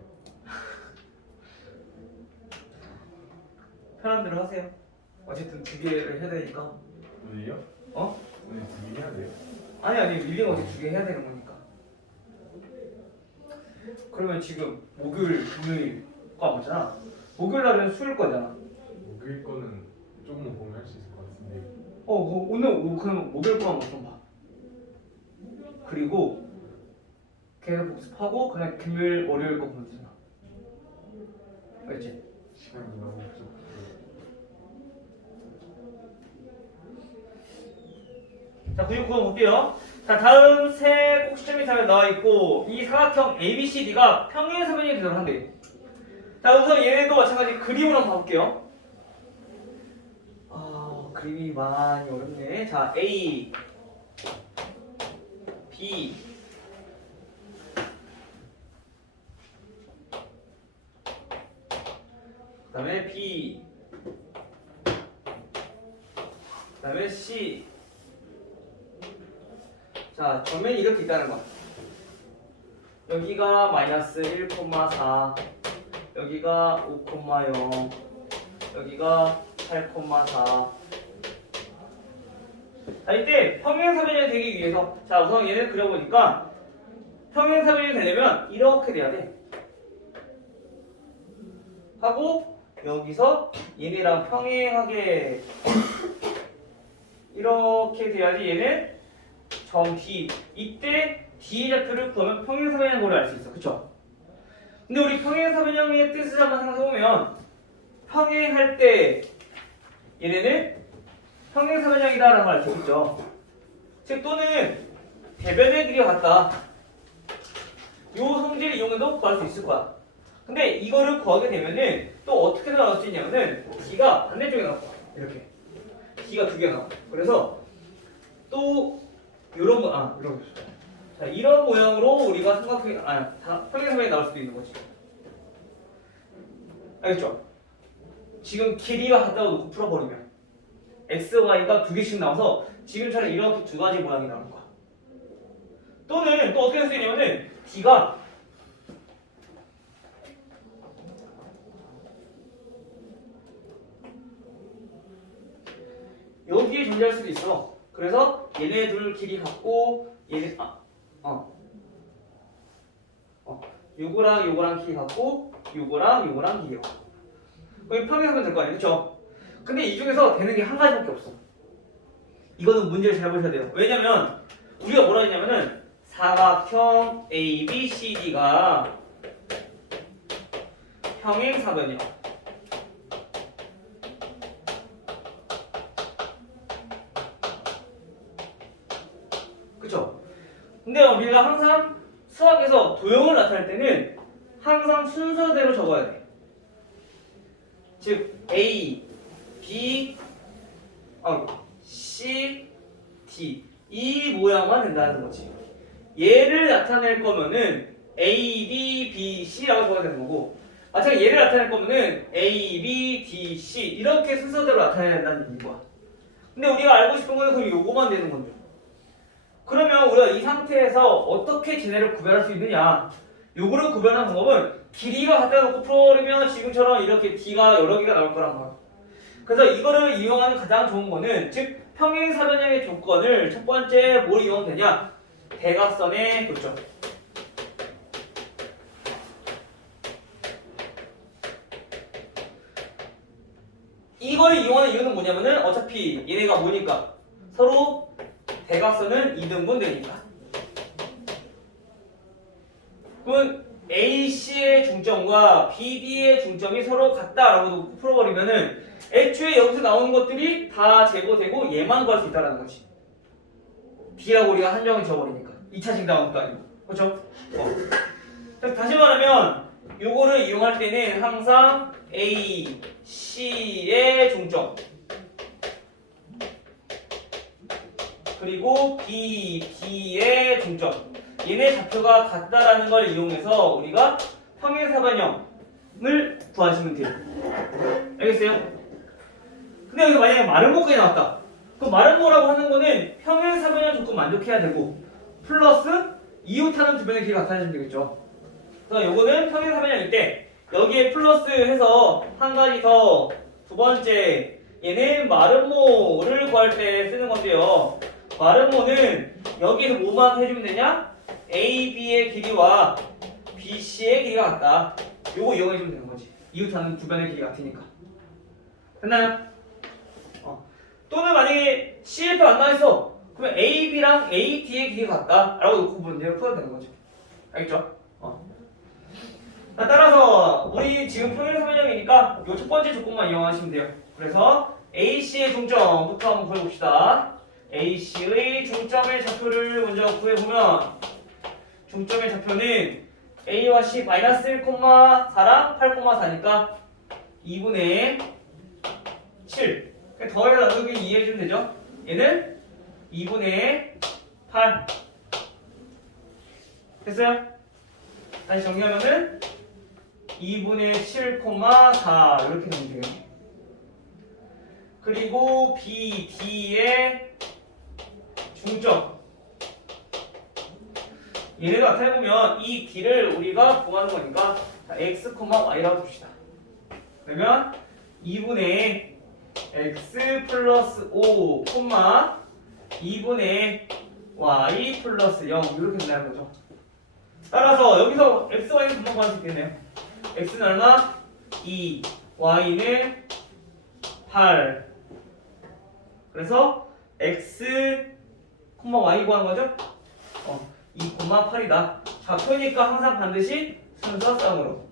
편한 대로 하세요. 어쨌든 2개를 해야 되니까. 오늘요? 어? 오늘 2개 해야 돼요? 아니 밀링 어제 2개 해야 되는 거니까. 그러면 지금 목요일, 금요일과 뭐잖아. 목요일 날은 수요일 거잖아. 목요일 거는 조금만 보면 할 수 있을 것 같은데. 오늘 그냥 목요일 거만 우선 봐. 그리고 계속 복습하고 그냥 금요일, 월요일 거 보면 되잖아. 알겠지? 시간이 너무 부족해요. 자, 99번 볼게요. 자, 다음 세 꼭지점이 잘 나와 있고 이 사각형 ABCD가 평행사변이 되도록 한대. 자, 우선 얘네도 마찬가지 그림으로 한번 봐볼게요. 그림이 많이 어렵네. 자, A, B, 그 다음에 B, 그 다음에 C. 자, 정면이 이렇게 있다는 거. 여기가 마이너스 1,4, 여기가 5,0, 여기가 8,4. 자, 이때 평행사변이 되기 위해서, 자, 우선 얘를 그려보니까 평행사변이 되려면 이렇게 돼야 돼. 하고 여기서 얘네랑 평행하게 이렇게 돼야지 얘는 점 D. 이때 D 좌표를 구하면 평행사변형인 걸 알 수 있어. 그쵸? 근데 우리 평행사변형의 뜻을 한번 생각해보면 평행할 때 얘네는 평행사변형이다라는 걸 알 수 있죠. 즉 또는 대변의 길이가 같다. 요 성질을 이용해도 구할 수 있을 거야. 근데 이거를 구하게 되면은 또 어떻게 나올 수 있냐면은 D가 반대쪽에 나올 거야. 이렇게 D가 2개 나와. 그래서 또 이런 거, 이런 거. 자, 이런 모양으로 우리가 평행사변이 나올 수도 있는 거지. 알겠죠? 지금 길이가 같다고 놓고 풀어버리면 x, y가 2개씩 나와서 지금처럼 이렇게 2가지 모양이 나올 거야. 또는 또 어떻게 할 수 있냐면은 d가 여기에 존재할 수도 있어. 그래서 얘네 둘 길이 같고 얘네 요거랑 요거랑 길이 같고 요거랑 요거랑 길이 같고 그럼 평행하면 될 거 아니에요, 그렇죠? 근데 이 중에서 되는 게 한 가지밖에 없어. 이거는 문제를 잘 보셔야 돼요. 왜냐면 우리가 뭐라 했냐면은 사각형 ABCD가 평행사변이야. 그쵸? 근데 우리가 항상 수학에서 도형을 나타낼 때는 항상 순서대로 적어야 돼. 즉 A, B, C, D 이 모양만 된다는 거지. 얘를 나타낼 거면은 A, B, B, C라고 적어야 되는 거고 마찬가지 얘를 나타낼 거면은 A, B, D, C 이렇게 순서대로 나타내야 된다는 얘기인 거야. 근데 우리가 알고 싶은 거는 그럼 요거만 되는 건데 그러면 우리가 이 상태에서 어떻게 쟤네를 구별할 수 있느냐 요거를 구별하는 방법은 길이가 갖다 놓고 풀어버리면 지금처럼 이렇게 D가 여러 개가 나올 거란 말이야. 그래서 이거를 이용하는 가장 좋은 거는 즉 평행사변형의 조건을 첫 번째 뭘 이용하면 되냐 대각선의 교점 이걸 이용하는 이유는 뭐냐면은 어차피 얘네가 뭐니까 서로 대각선은 이등분 되니까 그러면 AC의 중점과 BD의 중점이 서로 같다라고 놓고 풀어버리면은 애초에 여기서 나오는 것들이 다 제거되고 얘만 구할 수 있다라는 거지. D라고 우리가 한정을 지어버리니까 2차 증가함도 아니고 그렇죠? 다시 말하면 요거를 이용할 때는 항상 A, C의 중점 그리고 B, D의 중점 얘네 좌표가 같다라는 걸 이용해서 우리가 평행사변형을 구하시면 돼요. 알겠어요? 근데 여기서 만약에 마름모까지 나왔다. 그 마름모라고 하는 거는 평행사변형 조건 만족해야 되고 플러스 이웃하는 두 변의 길이 같아지면 되겠죠. 그래서 요거는 평행사변형일 때 여기에 플러스 해서 한 가지 더 두 번째 얘는 마름모를 구할 때 쓰는 건데요. 마름모는 여기에서 뭐만 해주면 되냐? A, B의 길이와 B, C의 길이가 같다. 요거 이용해주면 되는 거지. 이웃하는 두 변의 길이 같으니까. 됐나요? 또는 만약에 CF가 안 나와있어. 그러면 AB랑 AD의 길이가 같다. 라고 놓고 문제를 풀어야 되는 거죠. 알겠죠? 따라서 우리 지금 평행사변형이니까 요 첫 번째 조건만 이용하시면 돼요. 그래서 AC의 중점부터 한번 구해봅시다. AC의 중점의 좌표를 먼저 구해보면 중점의 좌표는 A와 C 마이너스 1,4랑 8,4니까 2분의 7 더해서 나누기 이해해주면 되죠? 얘는 2분의 8 됐어요? 다시 정리하면은 2분의 7,4 이렇게 되면 돼요. 그리고 B, D의 중점 얘네를 나타내보면 이 D를 우리가 구하는 거니까 X, Y라고 둡시다. 그러면 2분의 X 플러스 5, 2분의 Y 플러스 0 이렇게 된다는 거죠. 따라서 여기서 X, Y는 금방 구할 수 있겠네요. X는 얼마? 2, Y는 8 그래서 X, Y 구하는 거죠? 2,8이다. 좌표니까 항상 반드시 순서쌍으로.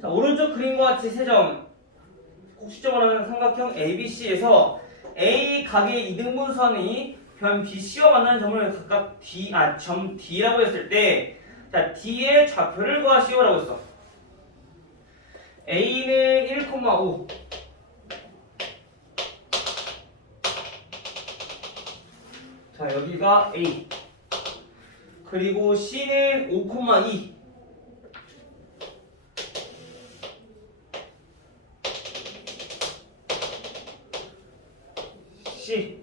자, 오른쪽 그림과 같이 세 점 곡시점을 하는 삼각형 ABC에서 A 각의 이등분선이 변 BC와 만나는 점을 각각 점 D라고 했을 때 자, D의 좌표를 구하시오라고 했어. A는 1,5 자, 여기가 A 그리고 C는 5,2 C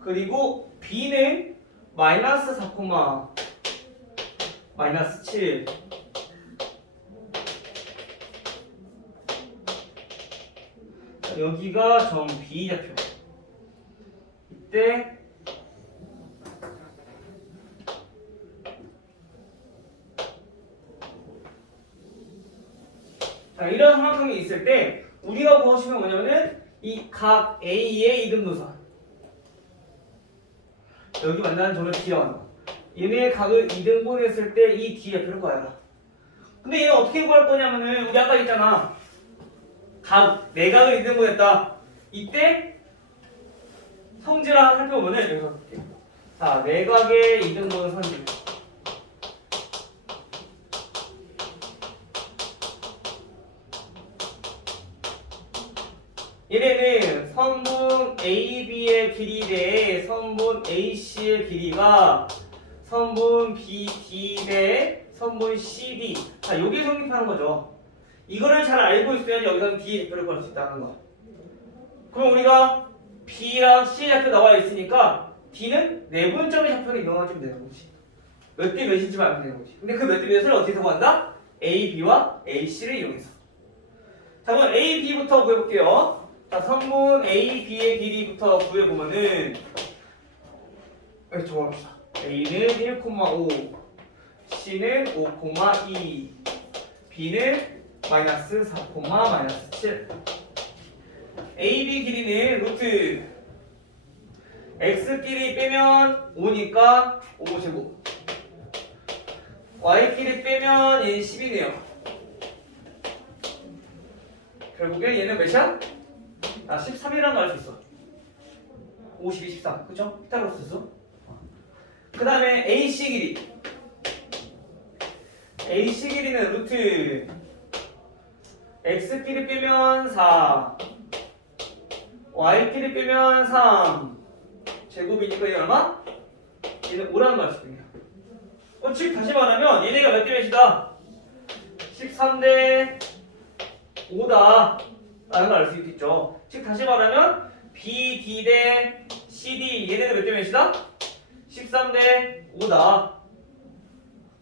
그리고 B는 마이너스 4, 마이너스 7 여기가 점 B 좌표 이때 자, 이런 삼각형이 있을 때 우리가 구하시면 뭐냐면은 이 각 A의 이등분선 여기 만나는 점을 D라고 한다. 얘네의 각을 2등분 했을 때 이 D 좌표를 구하라. 근데 얘는 어떻게 구할 거냐면은 우리 아까 했잖아. 내각을 2등분 했다. 이때 성질을 살펴보면은 여기서 볼게요. 자, 내각의 2등분 성질. 얘네는 선분 AB의 길이 대 선분 AC의 길이가 선분 BD 대 선분 CD. 자, 요게 성립하는 거죠. 이거를 잘 알고 있어야지 여기서 D의 좌표를 구할 수 있다는 거. 그럼 우리가 B랑 C 좌표 나와 있으니까 D는 내분점의 좌표를 이용하시면 되는 거지. 몇 대 몇인지만 알면 되는 거지. 근데 그 몇 대 몇을 어떻게 구한다? A, B와 A, C를 이용해서. 자, 그럼 A, B부터 구해볼게요. 자, 성분 A, B의 길이부터 구해보면은 여기 적어봅시다. A는 1,5, C는 5,2, B는 마이너스 4, 마이너스 7. AB 길이는 루트 X끼리 빼면 5니까 5제곱, Y끼리 빼면 얘는 10이네요. 결국엔 얘는 몇이야? 13이라는 걸 알 수 있어. 52, 13. 그쵸? 피타고라스. 그 다음에 AC 길이. AC 길이는 루트 X끼리 빼면 4, Y끼리 빼면 3. 제곱이니까 이게 얼마? 얘는 5라는 걸 알 수 있습니다. 즉 다시 말하면 얘네가 몇 대 몇이다? 13대 5다 라는 걸 알 수 있겠죠. 즉 다시 말하면 B, D 대 CD 얘네는 몇 대 몇이다? 13대 5다.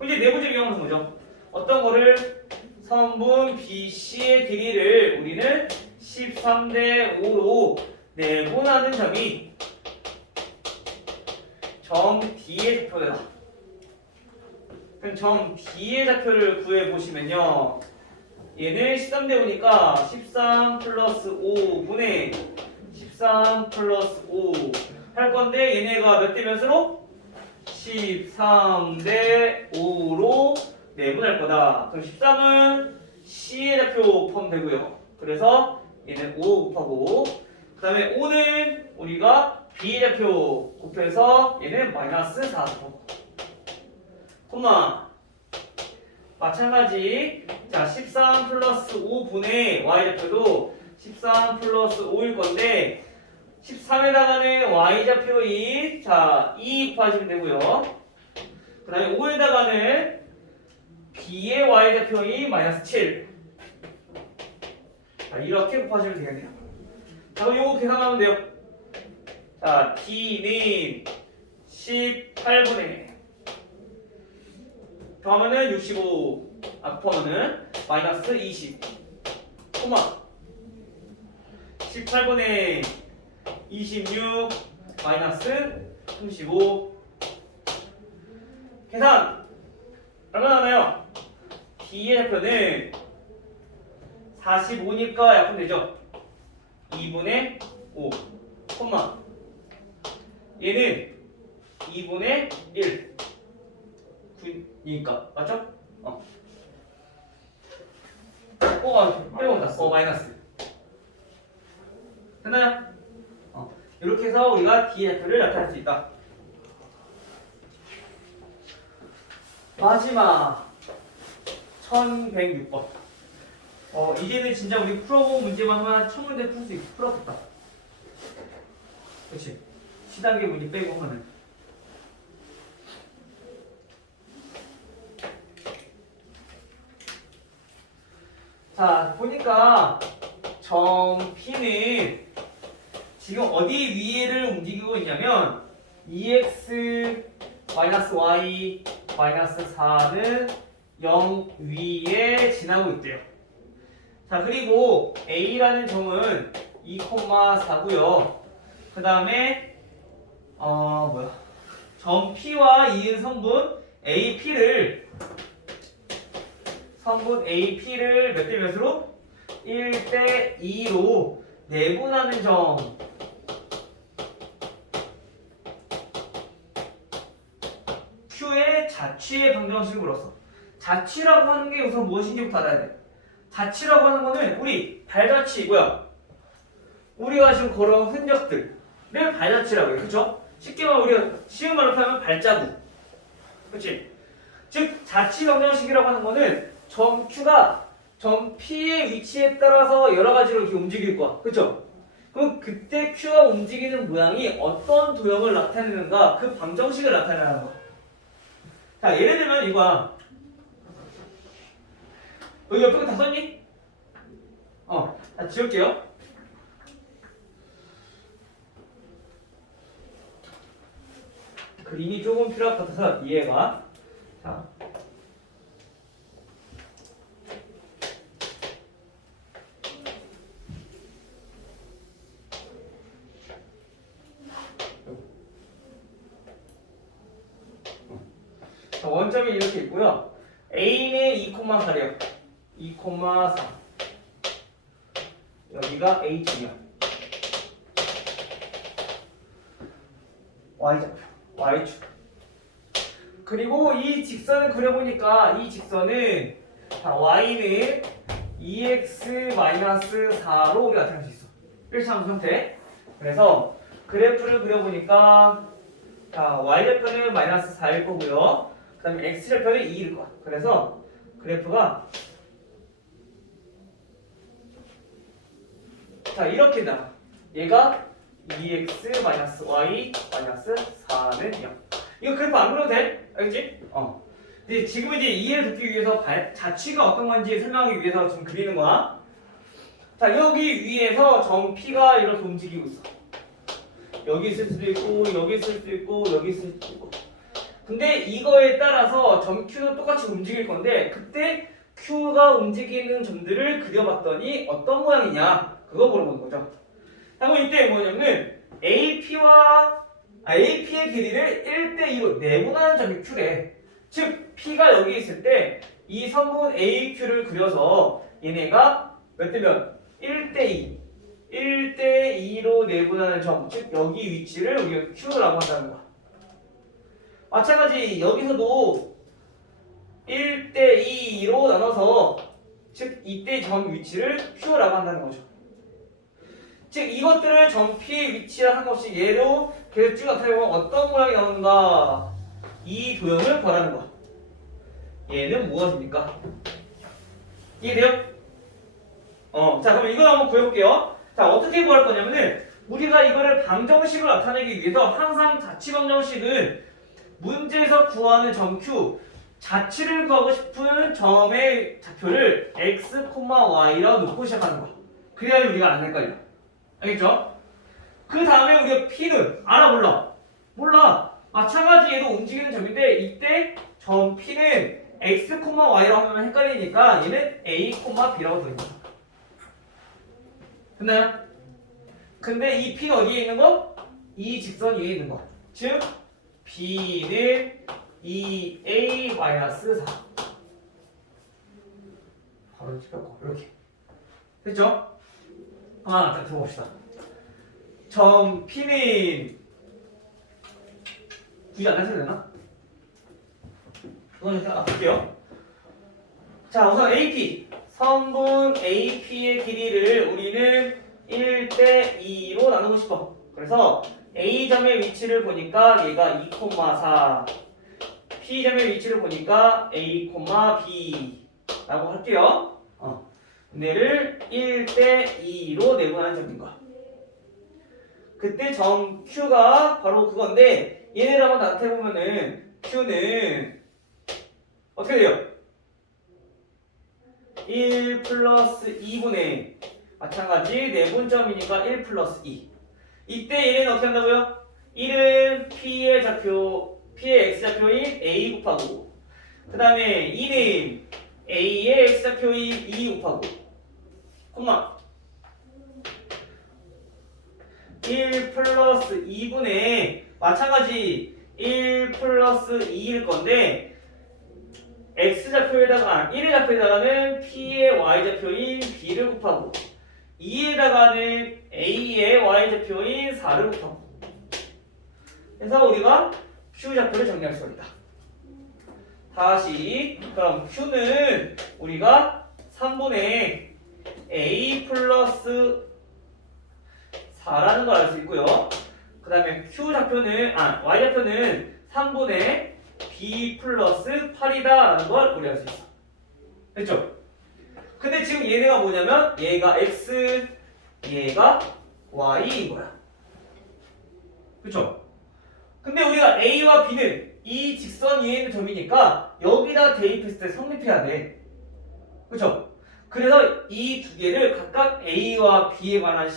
이제 내부적 이용하는 거죠. 어떤 거를 선분 BC의 길이를 우리는 13대 5로 내분하는 점이 점 D의 좌표다. 그럼 점 D의 좌표를 구해보시면요. 얘는 13대 5니까 13 플러스 5분의 13 플러스 5 할 건데 얘네가 몇 대 몇으로? 13대 5로 내분할 거다. 그럼 13은 C의 좌표 포함되고요. 그래서 얘는 5 곱하고 그 다음에 5는 우리가 B의 좌표 곱해서 얘는 마이너스 4 콤마 마찬가지. 자, 13 플러스 5분의 y좌표도 13 플러스 5일 건데 13에다가는 y좌표인 자 2 곱하시면 되고요. 그 다음에 5에다가는 b의 y좌표인 마이너스 7. 자, 이렇게 곱하시면 되겠네요. 자, 그럼 이거 계산하면 돼요. 자, d는 18분의 더하면은 65 곱하면은 마이너스 20 콤마 18분의 26 마이너스 35 계산 얼마나 나나요? D의 좌표는 45니까 약분되죠. 2분의 5 콤마 얘는 2분의 1 9니까 맞죠? 빼온다. 마이너스. 됐나요? 이렇게 해서 우리가 D의 좌표를 나타낼 수 있다. 마지막 1106번. 이제는 진짜 우리 풀어본 문제만 하면 1000문제 풀 수 있고 풀었겠다. 그치? 시단계 문제 빼고 하면은. 자, 보니까 점 P는 지금 어디 위를 움직이고 있냐면 EX Y 4는 0 위에 지나고 있대요. 자, 그리고 A라는 점은 2,4고요. 그 다음에 점 P와 이은 성분 AP를 몇 대 몇으로? 1대 2로 내분하는 점 Q의 자취의 방정식으로서 자취라고 하는 게 우선 무엇인지부터 알아야 돼. 자취라고 하는 거는 우리 발자취고요. 우리가 지금 걸어온 흔적들을 발자취라고 해요. 그쵸? 쉽게 말하면 우리가 쉬운 말로 표현하면 발자국. 그치? 즉 자취 방정식이라고 하는 거는 점 Q가 점 P의 위치에 따라서 여러 가지로 이렇게 움직일 거야. 그쵸? 그럼 그때 Q가 움직이는 모양이 어떤 도형을 나타내는가 그 방정식을 나타내는 거야. 자, 예를 들면 이거야. 여기 옆에 거 다 썼니? 자, 지울게요. 그림이 조금 필요할 것 같아서 이해가. 자. 자, 원점이 이렇게 있고요. A는 2,4래요. 2,4. 여기가 H이야. Y좌표. Y축. 그리고 이 직선을 그려보니까 이 직선은 자, Y는 2x-4로 우리가 나타낼 수 있어. 일차원 형태. 그래서 그래프를 그려보니까 자, Y좌표는 -4일 거고요. 그 다음에 X좌표는 2일 거야. 그래서 그래프가 자 이렇게 나와. 얘가 2x-y-4는 0. 이거 그래프 안 그려도 돼? 알겠지? 근데 지금 이제 이해를 돕기 위해서 자취가 어떤 건지 설명하기 위해서 지금 그리는 거야. 자 여기 위에서 점 P가 이렇게 움직이고 있어. 여기 있을 수도 있고 여기 있을 수도 있고 여기 있을 수도 있고. 근데 이거에 따라서 점 Q도 똑같이 움직일 건데 그때 Q가 움직이는 점들을 그려봤더니 어떤 모양이냐 그거 물어보는 거죠. 그럼 이때 뭐냐면 AP의 길이를 1대2로 내분하는 점이 Q래. 즉 P가 여기 있을 때 이 선분 AQ를 그려서 얘네가 몇 대면 1대2로 내분하는 점, 즉 여기 위치를 우리가 Q라고 한다는 거야. 마찬가지 여기서도 1대2로 나눠서 즉 이때 점 위치를 Q라고 한다는 거죠. 즉 이것들을 점 P의 위치를 한 것이 얘로 계속 쭉 나타내면 어떤 모양이 나오는가 이 도형을 구하라는 거야. 얘는 무엇입니까? 이해돼요? 자 그럼 이걸 한번 구해볼게요. 자 어떻게 구할 거냐면은 우리가 이거를 방정식으로 나타내기 위해서 항상 자취 방정식은 문제에서 구하는 점 Q 자취를 구하고 싶은 점의 좌표를 x, y라고 놓고 시작하는 거야. 그래야 우리가 안 헷갈려. 알겠죠? 그 다음에 우리가 P는 알아 몰라? 몰라. 마찬가지 얘도 움직이는 점인데 이때 점 P는 x, y라고 하면 헷갈리니까 얘는 a, b라고 들어있는 거야. 됐나요? 근데 이 P는 어디에 있는 거? 이 직선 위에 있는 거. 즉 B는 2a-4 바로 찍었고 이렇게 됐죠? 하나 딱 들어봅시다. 점 P는 굳이 안 하셔도 되나? 우선 일단 볼게요. 자 우선 AP 선분 AP의 길이를 우리는 1대2로 나누고 싶어. 그래서 A점의 위치를 보니까 얘가 2,4 P점의 위치를 보니까 A, B 라고 할게요. 얘를 1대2로 내분하는 점인 거야. 그때 점 Q가 바로 그건데 얘네를 한번 나타내보면은 Q는 어떻게 돼요? 1 플러스 2분의 마찬가지 내분점이니까 1 플러스 2 이때 얘네는 어떻게 한다고요? 1은 P의 X좌표인 A 곱하고 그 다음에 2는 A의 X좌표인 2 곱하고 콤마 1 플러스 2분의 마찬가지 1 플러스 2일 건데 X좌표에다가 1의 좌표에다가는 P의 Y좌표인 B를 곱하고 2에다가는 A의 Y좌표인 4를 곱하고 그래서 우리가 Q좌표를 정리할 수가 있다. 다시 그럼 Q는 우리가 3분의 A 플러스 4라는 걸 알 수 있고요. 그 다음에 Q좌표는 Y좌표는 3분의 B 플러스 8이다라는 걸 우리 알 수 있어. 됐죠? 근데 지금 얘네가 뭐냐면 얘가 X, 얘가 Y인 거야. 그쵸? 근데 우리가 A와 B는 이 직선 위에 있는 점이니까 여기다 대입했을 때 성립해야 돼. 그쵸? 그래서 이 두 개를 각각 A와 B에 관한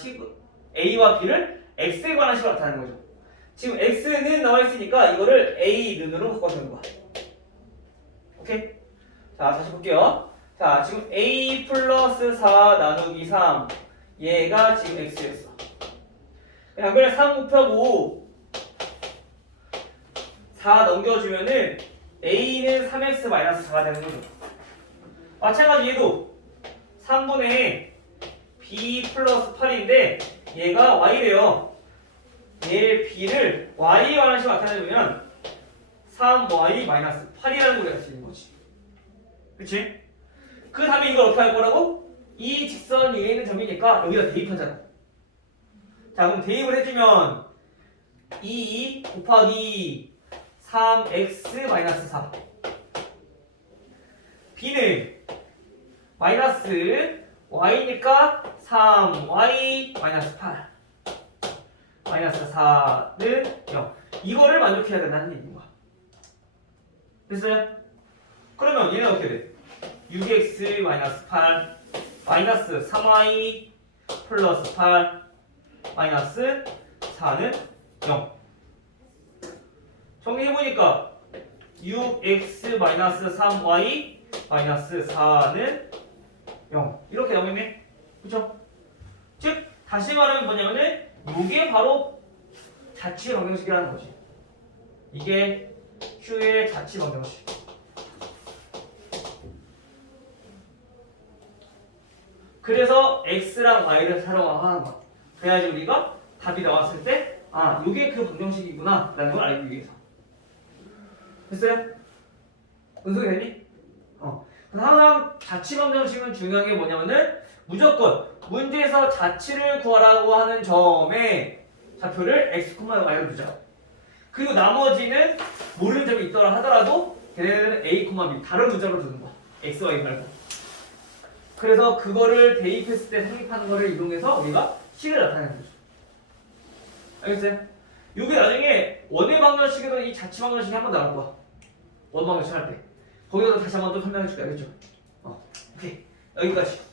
A와 B를 X에 관한 식으로 나타내는 거죠. 지금 X는 나와 있으니까 이거를 A 눈으로 바꿔주는 거야. 오케이? 자, 다시 볼게요. 자, 지금 a 플러스 4 나누기 3 얘가 지금 x였어. 양변에 3 곱하고 4 넘겨주면은 a는 3x 마이너스 4가 되는 거죠. 마찬가지 얘도 3분의 b 플러스 8인데 얘가 y래요. 얘 b를 y에 관한 식으로 나타내면 3y 마이너스 8이라는 걸 낼 수 있는 거지. 그치? 그 다음에 이걸 어떻게 할 거라고? 이 직선 위에 있는 점이니까 여기다 대입하잖아. 자, 그럼 대입을 해주면 2 곱하기 3x 마이너스 4 b는 마이너스 y니까 3y 마이너스 8 마이너스 4는 0 이거를 만족해야 된다는 얘기인 거야. 됐어요? 그러면 얘는 어떻게 돼? 6x 마이너스 8 마이너스 3y 플러스 8 마이너스 4는 0 정리해보니까 6x 마이너스 3y 마이너스 4는 0 이렇게 나오겠네. 그쵸? 즉 다시 말하면 뭐냐면은 이게 바로 자치 방정식이라는 거지. 이게 Q의 자치 방정식. 그래서 X랑 Y를 사용하는 거야. 그래야지 우리가 답이 나왔을 때 아, 이게 그 방정식이구나 라는 걸 알기 위해서. 됐어요? 은석이 됐니? 항상 자치 방정식은 중요한 게 뭐냐면은 무조건 문제에서 자치를 구하라고 하는 점에 좌표를 x, y로 두자. 그리고 나머지는 모르는 점이 있더라 하더라도 걔네는 a, b 다른 문자로 두는 거야. x, y 말고. 그래서 그거를 대입했을 때 성립하는 거를 이용해서 우리가 식을 나타내는 거죠. 알겠어요? 이게 나중에 원의 방정식에서 이 자치 방정식이 한 번 나올 거야. 원 방정식 할 때. 거기서 다시 한 번 더 설명해 줄게. 알겠죠? 오케이. 여기까지.